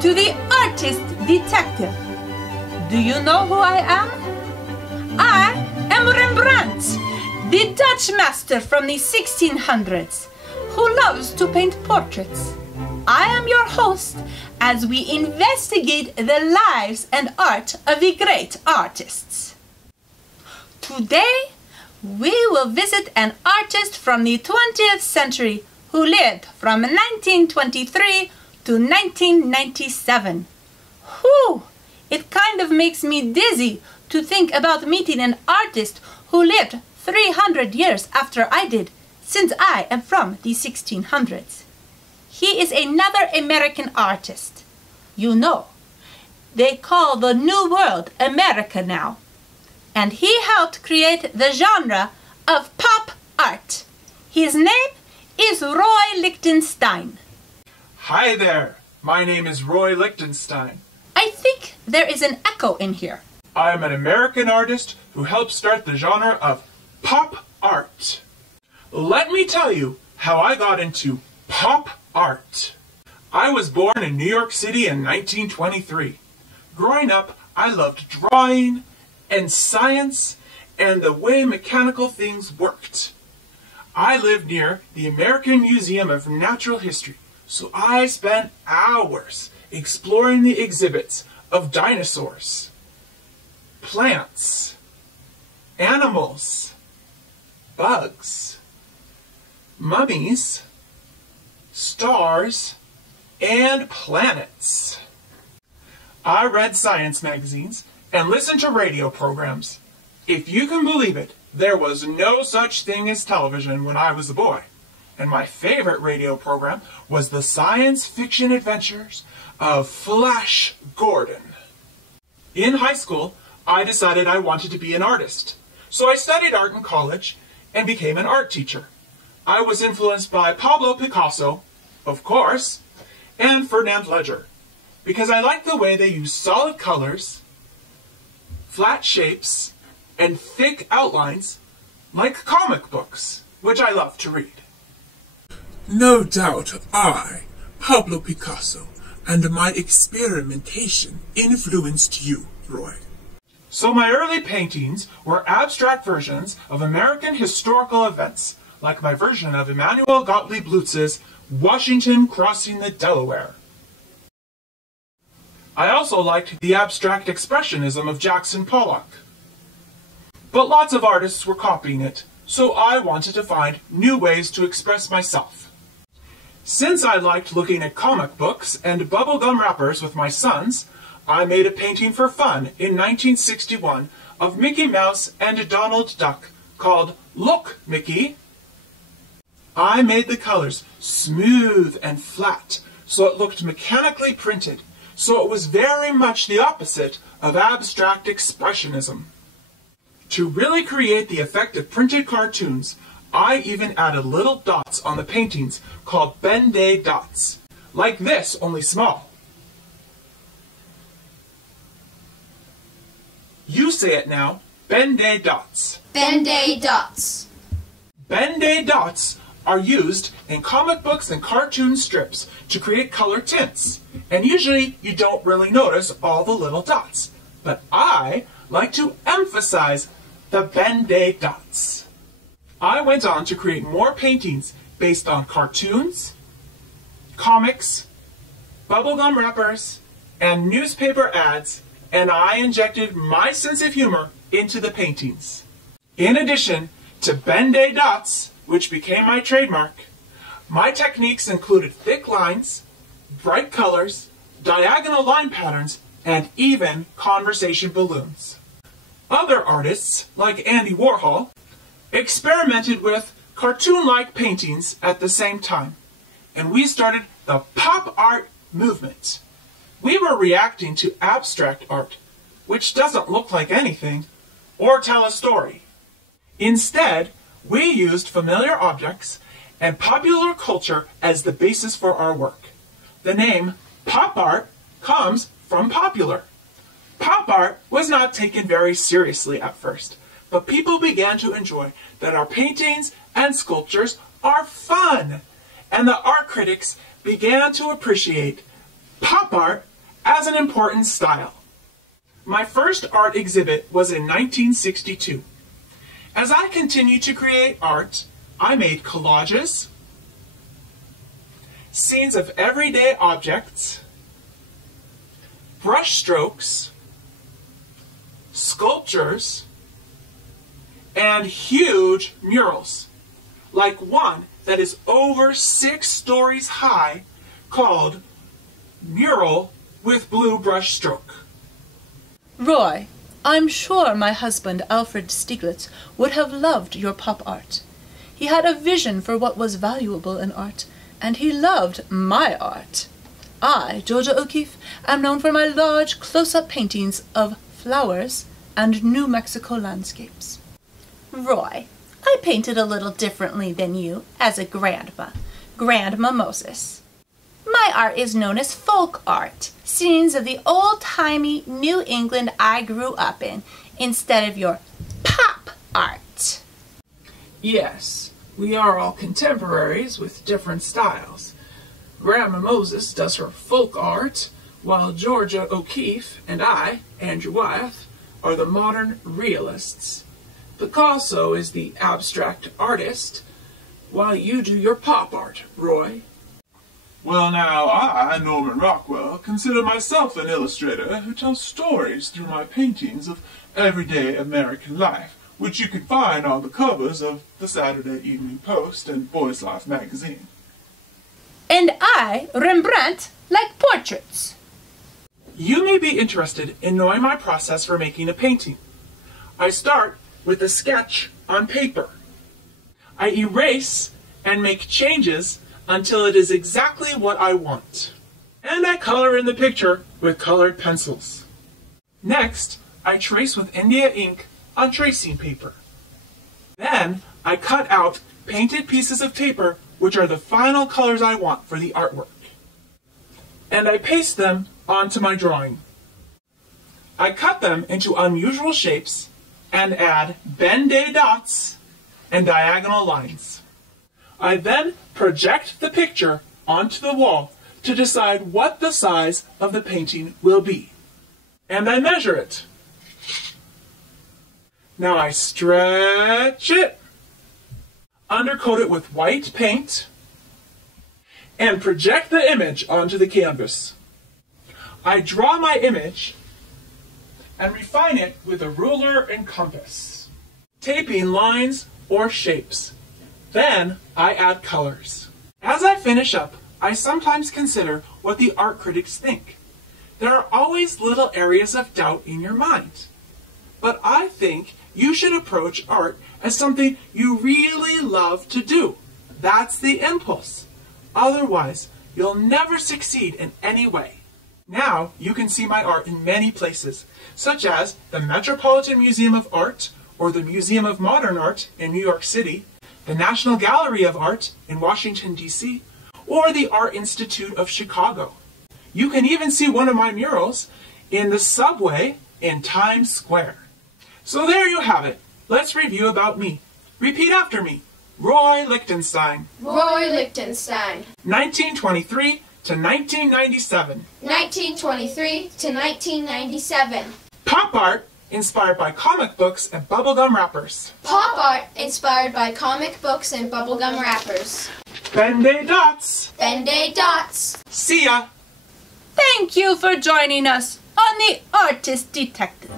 to the Artist Detective. Do you know who I am? I am Rembrandt, the Dutch master from the 1600s, who loves to paint portraits. I am your host as we investigate the lives and art of the great artists. Today, we will visit an artist from the 20th century who lived from 1923 to 1997. Whew! It kind of makes me dizzy to think about meeting an artist who lived 300 years after I did, since I am from the 1600s. He is another American artist. You know, they call the New World America now. And he helped create the genre of pop art. His name is Roy Lichenstein. Hi there, my name is Roy Lichenstein. I think there is an echo in here. I am an American artist who helped start the genre of pop art. Let me tell you how I got into pop art. I was born in New York City in 1923. Growing up, I loved drawing and science and the way mechanical things worked. I lived near the American Museum of Natural History, so I spent hours exploring the exhibits of dinosaurs, plants, animals, bugs, mummies, stars, and planets. I read science magazines and listened to radio programs. If you can believe it, there was no such thing as television when I was a boy. And my favorite radio program was the science fiction adventures of Flash Gordon. In high school, I decided I wanted to be an artist. So I studied art in college and became an art teacher. I was influenced by Pablo Picasso, of course, and Ferdinand Ledger, because I liked the way they used solid colors, flat shapes, and thick outlines like comic books, which I love to read. No doubt I, Pablo Picasso, and my experimentation influenced you, Roy. So my early paintings were abstract versions of American historical events, like my version of Emanuel Gottlieb Lutz's Washington Crossing the Delaware. I also liked the abstract expressionism of Jackson Pollock. But lots of artists were copying it, so I wanted to find new ways to express myself. Since I liked looking at comic books and bubblegum wrappers with my sons, I made a painting for fun in 1961 of Mickey Mouse and Donald Duck called Look, Mickey. I made the colors smooth and flat so it looked mechanically printed, so it was very much the opposite of abstract expressionism. To really create the effect of printed cartoons, I even added little dots on the paintings called Ben-Day dots, like this, only small. You say it now, Ben-Day dots. Ben-Day dots. Ben-Day dots are used in comic books and cartoon strips to create color tints, and usually you don't really notice all the little dots, but I like to emphasize the Ben-Day dots. I went on to create more paintings based on cartoons, comics, bubblegum wrappers, and newspaper ads, and I injected my sense of humor into the paintings. In addition to Ben-Day dots, which became my trademark, my techniques included thick lines, bright colors, diagonal line patterns, and even conversation balloons. Other artists, like Andy Warhol, experimented with cartoon-like paintings at the same time, and we started the pop art movement. We were reacting to abstract art, which doesn't look like anything or tell a story. Instead, we used familiar objects and popular culture as the basis for our work. The name pop art comes from popular. Pop art was not taken very seriously at first, but people began to enjoy that our paintings and sculptures are fun, and the art critics began to appreciate pop art as an important style. My first art exhibit was in 1962. As I continued to create art, I made collages, scenes of everyday objects, brush strokes, sculptures, and huge murals, like one that is over 6 stories high called Mural with Blue Brush Stroke. Roy, I'm sure my husband Alfred Stieglitz would have loved your pop art. He had a vision for what was valuable in art, and he loved my art. I, Georgia O'Keeffe, am known for my large close-up paintings of flowers and New Mexico landscapes. Roy, I painted a little differently than you as a Grandma Moses. My art is known as folk art, scenes of the old-timey New England I grew up in, instead of your pop art. Yes, we are all contemporaries with different styles. Grandma Moses does her folk art, while Georgia O'Keeffe and I, Andrew Wyeth, are the modern realists. Picasso is the abstract artist, while you do your pop art, Roy. Well, now, I, Norman Rockwell, consider myself an illustrator who tells stories through my paintings of everyday American life, which you can find on the covers of the Saturday Evening Post and Boy's Life magazine. And I, Rembrandt, like portraits. You may be interested in knowing my process for making a painting. I start with a sketch on paper. I erase and make changes until it is exactly what I want. And I color in the picture with colored pencils. Next, I trace with India ink on tracing paper. Then, I cut out painted pieces of paper, which are the final colors I want for the artwork. And I paste them onto my drawing. I cut them into unusual shapes and add benday dots and diagonal lines. I then project the picture onto the wall to decide what the size of the painting will be. And I measure it. Now I stretch it, undercoat it with white paint, and project the image onto the canvas. I draw my image and refine it with a ruler and compass, taping lines or shapes. Then I add colors. As I finish up, I sometimes consider what the art critics think. There are always little areas of doubt in your mind. But I think you should approach art as something you really love to do. That's the impulse. Otherwise, you'll never succeed in any way. Now you can see my art in many places, such as the Metropolitan Museum of Art or the Museum of Modern Art in New York City, the National Gallery of Art in Washington, D.C., or the Art Institute of Chicago. You can even see one of my murals in the subway in Times Square. So there you have it. Let's review about me. Repeat after me. Roy Lichtenstein. Roy Lichtenstein. 1923 to 1997. 1923 to 1997. Pop art inspired by comic books and bubblegum wrappers. Pop art inspired by comic books and bubblegum wrappers. Benday dots. Benday dots. See ya. Thank you for joining us on The Artist Detective.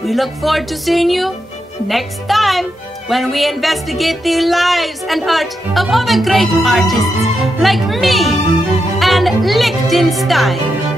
We look forward to seeing you next time when we investigate the lives and art of other great artists like me and Lichtenstein.